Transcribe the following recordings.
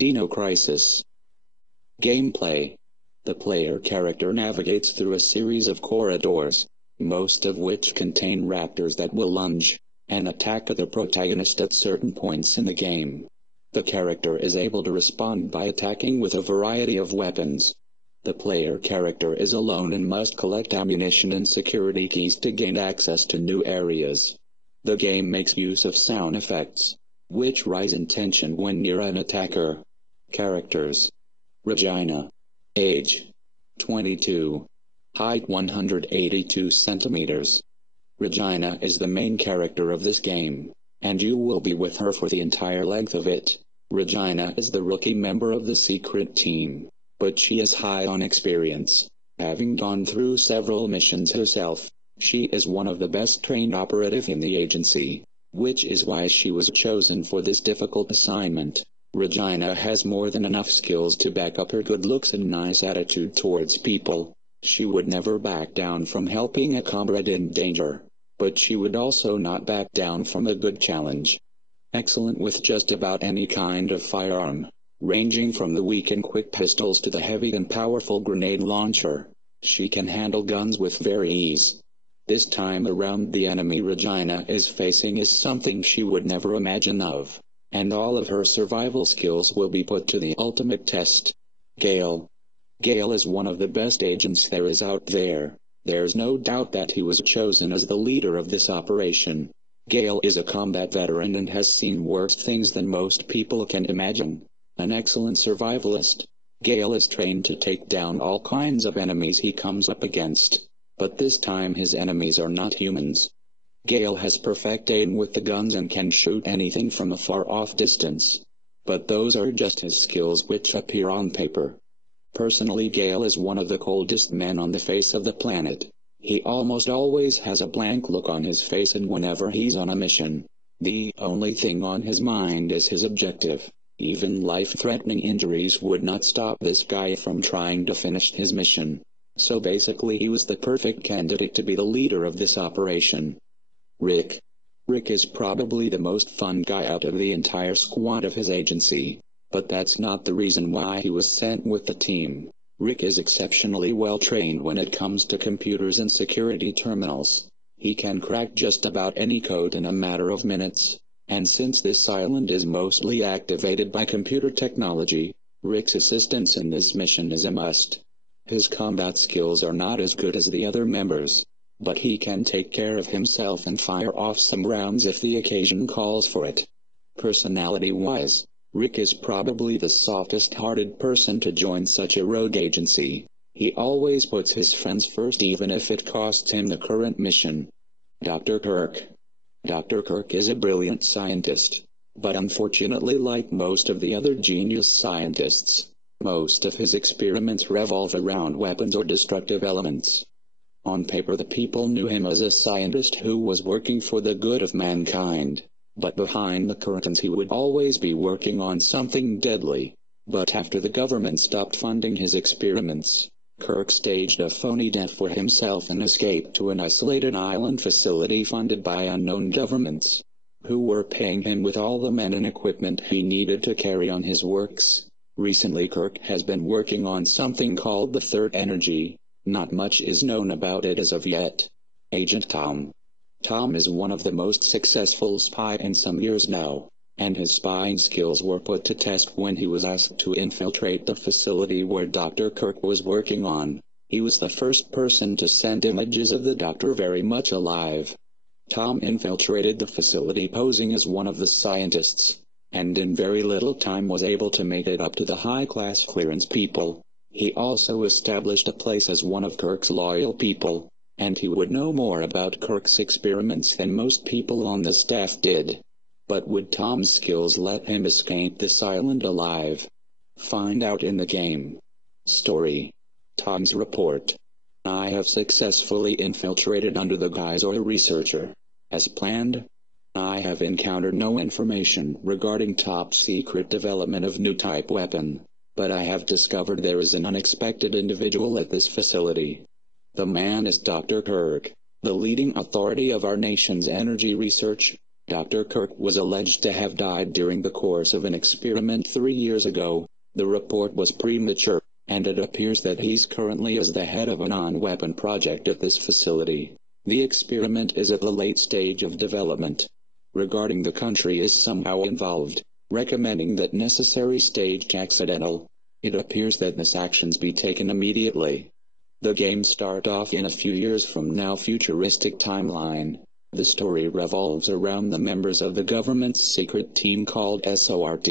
Dino Crisis. Gameplay. The player character navigates through a series of corridors, most of which contain raptors that will lunge and attack the protagonist at certain points in the game. The character is able to respond by attacking with a variety of weapons. The player character is alone and must collect ammunition and security keys to gain access to new areas. The game makes use of sound effects, which rise in tension when near an attacker. Characters. Regina. Age. 22. Height 182 centimeters. Regina is the main character of this game, and you will be with her for the entire length of it. Regina is the rookie member of the secret team, but she is high on experience, having gone through several missions herself. She is one of the best trained operative in the agency, which is why she was chosen for this difficult assignment. Regina has more than enough skills to back up her good looks and nice attitude towards people. She would never back down from helping a comrade in danger, but she would also not back down from a good challenge. Excellent with just about any kind of firearm, ranging from the weak and quick pistols to the heavy and powerful grenade launcher. She can handle guns with very ease. This time around, the enemy Regina is facing is something she would never imagine of, and all of her survival skills will be put to the ultimate test. Gale. Gale is one of the best agents there is out there. There's no doubt that he was chosen as the leader of this operation. Gale is a combat veteran and has seen worse things than most people can imagine. An excellent survivalist, Gale is trained to take down all kinds of enemies he comes up against. But this time his enemies are not humans. Gale has perfect aim with the guns and can shoot anything from a far-off distance. But those are just his skills which appear on paper. Personally, Gale is one of the coldest men on the face of the planet. He almost always has a blank look on his face, and whenever he's on a mission, the only thing on his mind is his objective. Even life-threatening injuries would not stop this guy from trying to finish his mission. So basically he was the perfect candidate to be the leader of this operation. Rick. Rick is probably the most fun guy out of the entire squad of his agency. But that's not the reason why he was sent with the team. Rick is exceptionally well trained when it comes to computers and security terminals. He can crack just about any code in a matter of minutes. And since this island is mostly activated by computer technology, Rick's assistance in this mission is a must. His combat skills are not as good as the other members, but he can take care of himself and fire off some rounds if the occasion calls for it. Personality-wise, Rick is probably the softest-hearted person to join such a rogue agency. He always puts his friends first, even if it costs him the current mission. Dr. Kirk. Dr. Kirk is a brilliant scientist, but unfortunately, like most of the other genius scientists, most of his experiments revolve around weapons or destructive elements. On paper, the people knew him as a scientist who was working for the good of mankind, but behind the curtains he would always be working on something deadly. But after the government stopped funding his experiments, Kirk staged a phony death for himself and escaped to an isolated island facility funded by unknown governments, who were paying him with all the men and equipment he needed to carry on his works. Recently, Kirk has been working on something called the Third Energy. Not much is known about it as of yet. Agent Tom. Tom is one of the most successful spy in some years now, and his spying skills were put to test when he was asked to infiltrate the facility where Dr. Kirk was working on. He was the first person to send images of the doctor very much alive. Tom infiltrated the facility posing as one of the scientists, and in very little time was able to make it up to the high-class clearance people. He also established a place as one of Kirk's loyal people, and he would know more about Kirk's experiments than most people on the staff did. But would Tom's skills let him escape this island alive? Find out in the game. Story. Tom's report. I have successfully infiltrated under the guise of a researcher. As planned, I have encountered no information regarding top-secret development of new type weapon, but I have discovered there is an unexpected individual at this facility. The man is Dr. Kirk, the leading authority of our nation's energy research, Dr. Kirk was alleged to have died during the course of an experiment 3 years ago. The report was premature, and it appears that he's currently as the head of a non-weapon project at this facility. The experiment is at the late stage of development. Regarding the country is somehow involved, recommending that necessary staged accidental. It appears that this actions be taken immediately. The game start off in a few years from now futuristic timeline. The story revolves around the members of the government's secret team called SORT.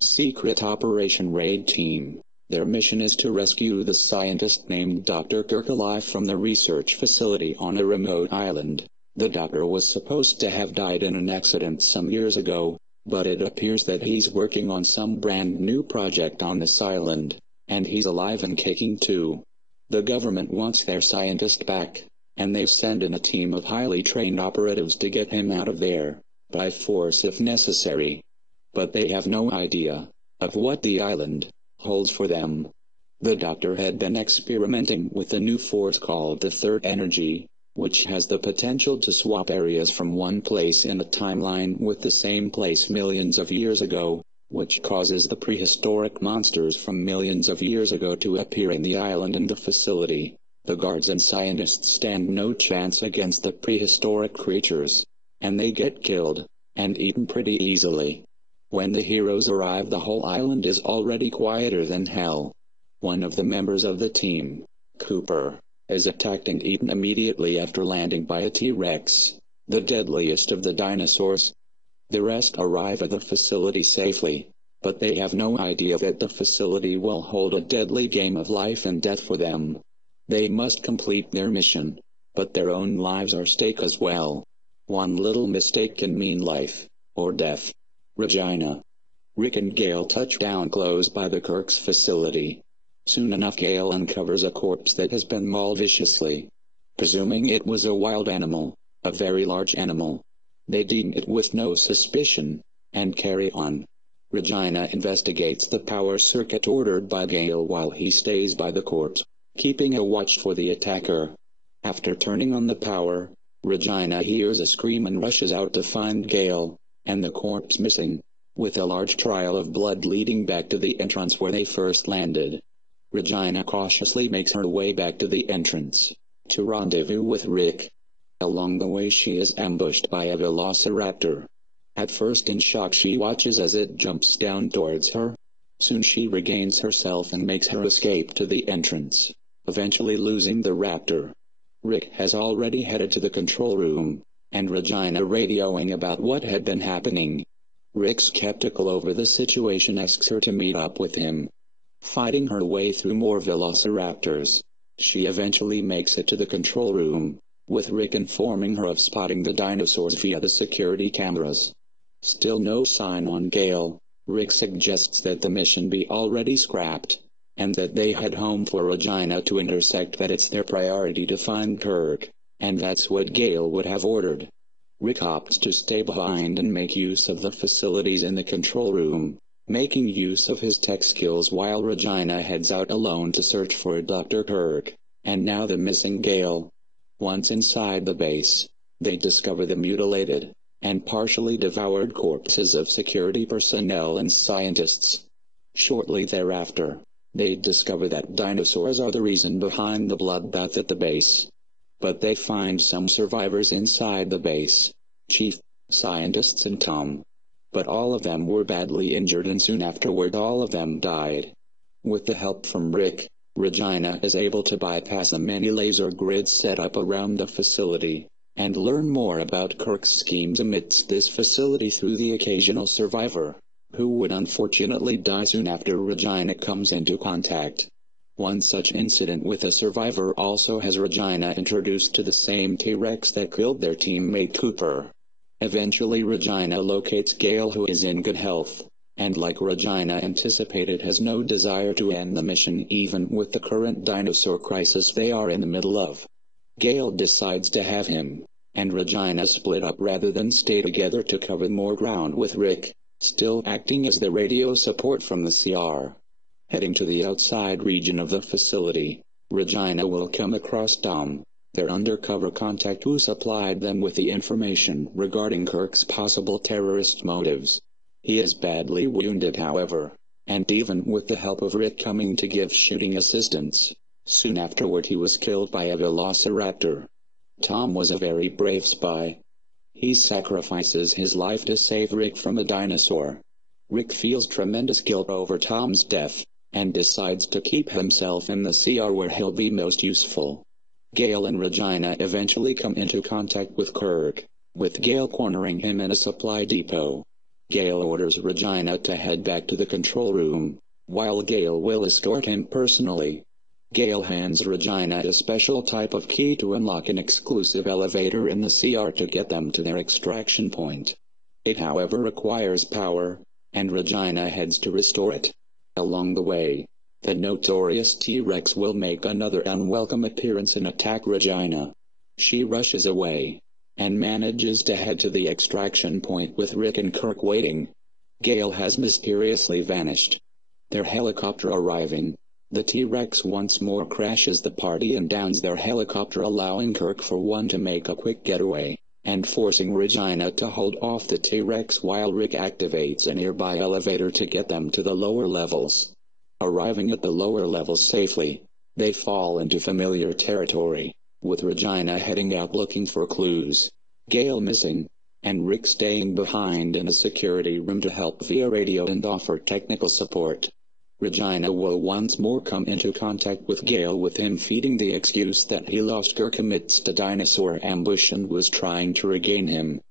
Secret Operation Raid Team. Their mission is to rescue the scientist named Dr. Kirk alive from the research facility on a remote island. The doctor was supposed to have died in an accident some years ago, but it appears that he's working on some brand new project on this island, and he's alive and kicking too. The government wants their scientist back, and they send in a team of highly trained operatives to get him out of there, by force if necessary. But they have no idea of what the island holds for them. The doctor had been experimenting with a new force called the third energy, which has the potential to swap areas from one place in a timeline with the same place millions of years ago, which causes the prehistoric monsters from millions of years ago to appear in the island and the facility. The guards and scientists stand no chance against the prehistoric creatures, and they get killed, and eaten pretty easily. When the heroes arrive, the whole island is already quieter than hell. One of the members of the team, Cooper, is attacked and eaten immediately after landing by a T-Rex, the deadliest of the dinosaurs. The rest arrive at the facility safely, but they have no idea that the facility will hold a deadly game of life and death for them. They must complete their mission, but their own lives are at stake as well. One little mistake can mean life, or death. Regina. Rick and Gale touch down close by the Kirk's facility. Soon enough Gale uncovers a corpse that has been mauled viciously. Presuming it was a wild animal, a very large animal, they deem it with no suspicion, and carry on. Regina investigates the power circuit ordered by Gale while he stays by the corpse, keeping a watch for the attacker. After turning on the power, Regina hears a scream and rushes out to find Gale, and the corpse missing, with a large trail of blood leading back to the entrance where they first landed. Regina cautiously makes her way back to the entrance, to rendezvous with Rick. Along the way she is ambushed by a velociraptor. At first in shock she watches as it jumps down towards her. Soon she regains herself and makes her escape to the entrance, eventually losing the raptor. Rick has already headed to the control room, and Regina radioing about what had been happening. Rick, skeptical over the situation, asks her to meet up with him. Fighting her way through more velociraptors, she eventually makes it to the control room, with Rick informing her of spotting the dinosaurs via the security cameras. Still no sign on Gale. Rick suggests that the mission be already scrapped, and that they head home for Regina to intersect, that it's their priority to find Kirk, and that's what Gale would have ordered. Rick opts to stay behind and make use of the facilities in the control room, making use of his tech skills while Regina heads out alone to search for Dr. Kirk, and now the missing Gale. Once inside the base, they discover the mutilated and partially devoured corpses of security personnel and scientists. Shortly thereafter, they discover that dinosaurs are the reason behind the bloodbath at the base. But they find some survivors inside the base, Chief, scientists and Tom. But all of them were badly injured, and soon afterward all of them died. With the help from Rick, Regina is able to bypass the many laser grids set up around the facility, and learn more about Kirk's schemes amidst this facility through the occasional survivor, who would unfortunately die soon after Regina comes into contact. One such incident with a survivor also has Regina introduced to the same T-Rex that killed their teammate Cooper. Eventually Regina locates Gale, who is in good health, and like Regina anticipated has no desire to end the mission even with the current dinosaur crisis they are in the middle of. Gale decides to have him and Regina split up rather than stay together to cover more ground, with Rick still acting as the radio support from the CR. Heading to the outside region of the facility, Regina will come across Tom, their undercover contact who supplied them with the information regarding Kirk's possible terrorist motives. He is badly wounded, however, and even with the help of Rick coming to give shooting assistance, soon afterward he was killed by a velociraptor. Tom was a very brave spy. He sacrifices his life to save Rick from a dinosaur. Rick feels tremendous guilt over Tom's death, and decides to keep himself in the CR where he'll be most useful. Gale and Regina eventually come into contact with Kirk, with Gale cornering him in a supply depot. Gale orders Regina to head back to the control room, while Gale will escort him personally. Gale hands Regina a special type of key to unlock an exclusive elevator in the CR to get them to their extraction point. It, however, requires power, and Regina heads to restore it. Along the way, the notorious T-Rex will make another unwelcome appearance and attack Regina. She rushes away, and manages to head to the extraction point with Rick and Kirk waiting. Gale has mysteriously vanished. Their helicopter arriving, the T-Rex once more crashes the party and downs their helicopter, allowing Kirk for one to make a quick getaway, and forcing Regina to hold off the T-Rex while Rick activates a nearby elevator to get them to the lower levels. Arriving at the lower levels safely, they fall into familiar territory, with Regina heading out looking for clues, Gale missing, and Rick staying behind in a security room to help via radio and offer technical support. Regina will once more come into contact with Gale, with him feeding the excuse that he lost Kirk amidst a dinosaur ambush and was trying to regain him.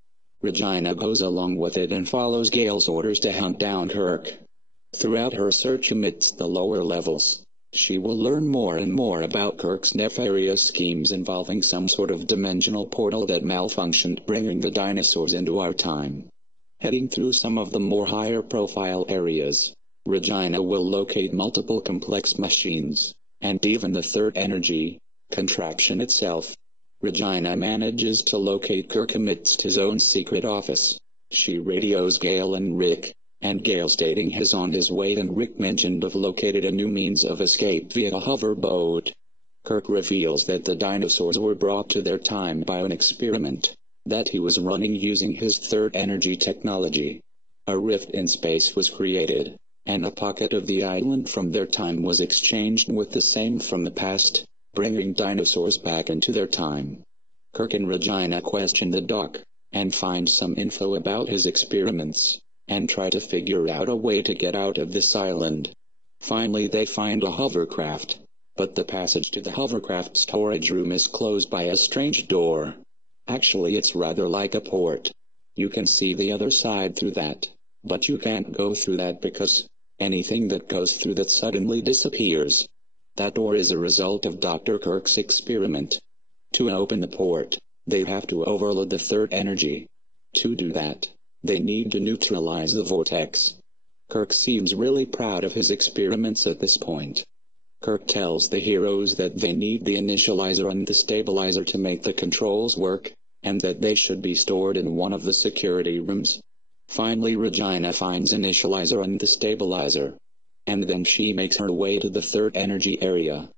Regina goes along with it and follows Gale's orders to hunt down Kirk. Throughout her search amidst the lower levels, she will learn more and more about Kirk's nefarious schemes involving some sort of dimensional portal that malfunctioned, bringing the dinosaurs into our time. Heading through some of the more higher-profile areas, Regina will locate multiple complex machines, and even the third energy contraption itself. Regina manages to locate Kirk amidst his own secret office. She radios Gale and Rick, and Gale stating he's on his way, and Rick mentioned have located a new means of escape via a hoverboat. Kirk reveals that the dinosaurs were brought to their time by an experiment that he was running using his third energy technology. A rift in space was created, and a pocket of the island from their time was exchanged with the same from the past, bringing dinosaurs back into their time. Kirk and Regina question the doc, and find some info about his experiments, and try to figure out a way to get out of this island. Finally they find a hovercraft, but the passage to the hovercraft storage room is closed by a strange door. Actually, it's rather like a port. You can see the other side through that, but you can't go through that because anything that goes through that suddenly disappears. That door is a result of Dr. Kirk's experiment. To open the port, they have to overload the third energy. To do that, they need to neutralize the vortex. Kirk seems really proud of his experiments at this point. Kirk tells the heroes that they need the initializer and the stabilizer to make the controls work, and that they should be stored in one of the security rooms. Finally Regina finds initializer and the stabilizer, and then she makes her way to the third energy area.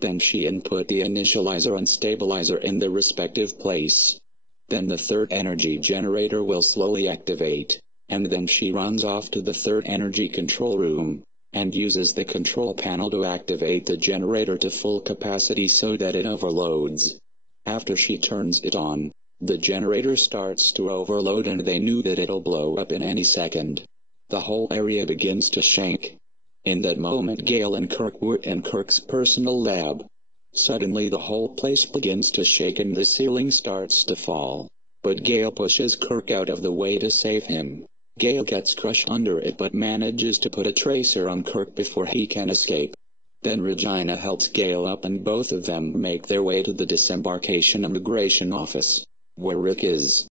Then she input the initializer and stabilizer in their respective place. Then the third energy generator will slowly activate, and then she runs off to the third energy control room, and uses the control panel to activate the generator to full capacity so that it overloads. After she turns it on, the generator starts to overload and they knew that it'll blow up in any second. The whole area begins to shake. In that moment Gale and Kirk were in Kirk's personal lab. Suddenly the whole place begins to shake and the ceiling starts to fall. But Gale pushes Kirk out of the way to save him. Gale gets crushed under it but manages to put a tracer on Kirk before he can escape. Then Regina helps Gale up and both of them make their way to the disembarkation immigration office, where Rick is.